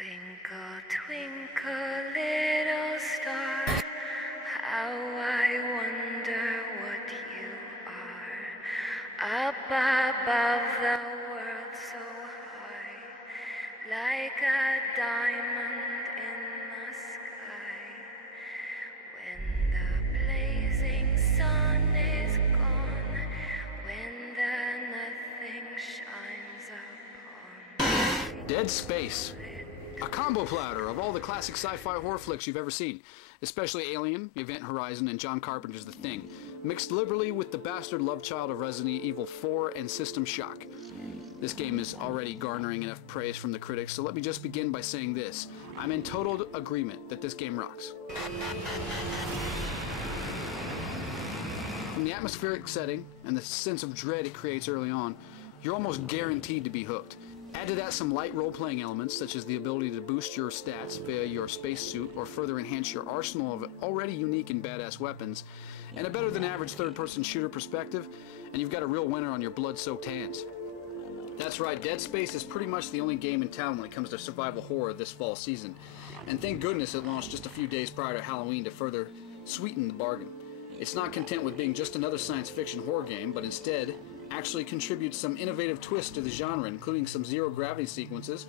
Twinkle, twinkle, little star, how I wonder what you are. Up above the world so high, like a diamond in the sky. When the blazing sun is gone, when the nothing shines upon. Dead Space. A combo platter of all the classic sci-fi horror flicks you've ever seen, especially Alien, Event Horizon, and John Carpenter's The Thing, mixed liberally with the bastard love child of Resident Evil 4 and System Shock. This game is already garnering enough praise from the critics, so let me just begin by saying this. I'm in total agreement that this game rocks. From the atmospheric setting and the sense of dread it creates early on, you're almost guaranteed to be hooked. Add to that some light role-playing elements, such as the ability to boost your stats via your spacesuit or further enhance your arsenal of already unique and badass weapons, and a better-than-average third-person shooter perspective, and you've got a real winner on your blood-soaked hands. That's right, Dead Space is pretty much the only game in town when it comes to survival horror this fall season, and thank goodness it launched just a few days prior to Halloween to further sweeten the bargain. It's not content with being just another science fiction horror game, but instead actually contributes some innovative twist to the genre, including some zero-gravity sequences,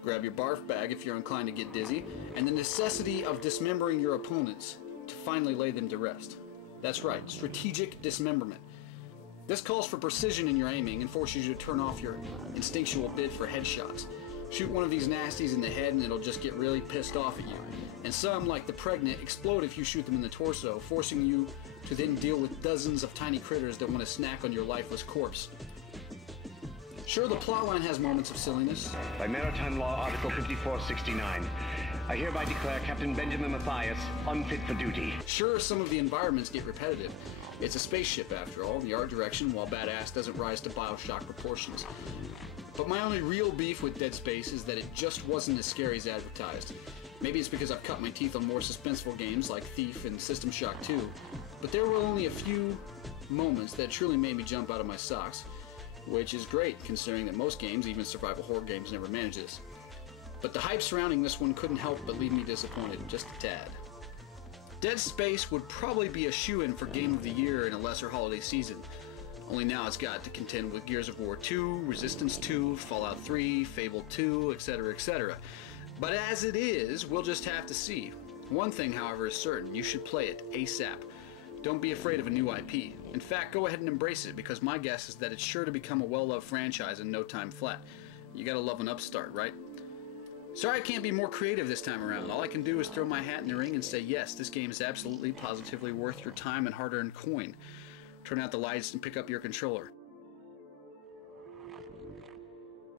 grab your barf bag if you're inclined to get dizzy, and the necessity of dismembering your opponents to finally lay them to rest. That's right, strategic dismemberment. This calls for precision in your aiming and forces you to turn off your instinctual bid for headshots. Shoot one of these nasties in the head and it'll just get really pissed off at you. And some, like the Pregnant, explode if you shoot them in the torso, forcing you to then deal with dozens of tiny critters that want to snack on your lifeless corpse. Sure, the plotline has moments of silliness. By Maritime Law, Article 5469, I hereby declare Captain Benjamin Mathias unfit for duty. Sure, some of the environments get repetitive. It's a spaceship, after all. The art direction, while badass, doesn't rise to Bioshock proportions. But my only real beef with Dead Space is that it just wasn't as scary as advertised. Maybe it's because I've cut my teeth on more suspenseful games like Thief and System Shock 2, but there were only a few moments that truly made me jump out of my socks, which is great considering that most games, even survival horror games, never manage this. But the hype surrounding this one couldn't help but leave me disappointed, just a tad. Dead Space would probably be a shoo-in for Game of the Year in a lesser holiday season, only now it's got to contend with Gears of War 2, Resistance 2, Fallout 3, Fable 2, etc., etc. But as it is, we'll just have to see. One thing, however, is certain. You should play it ASAP. Don't be afraid of a new IP. In fact, go ahead and embrace it, because my guess is that it's sure to become a well-loved franchise in no time flat. You gotta love an upstart, right? Sorry I can't be more creative this time around. All I can do is throw my hat in the ring and say, yes, this game is absolutely, positively worth your time and hard-earned coin. Turn out the lights and pick up your controller.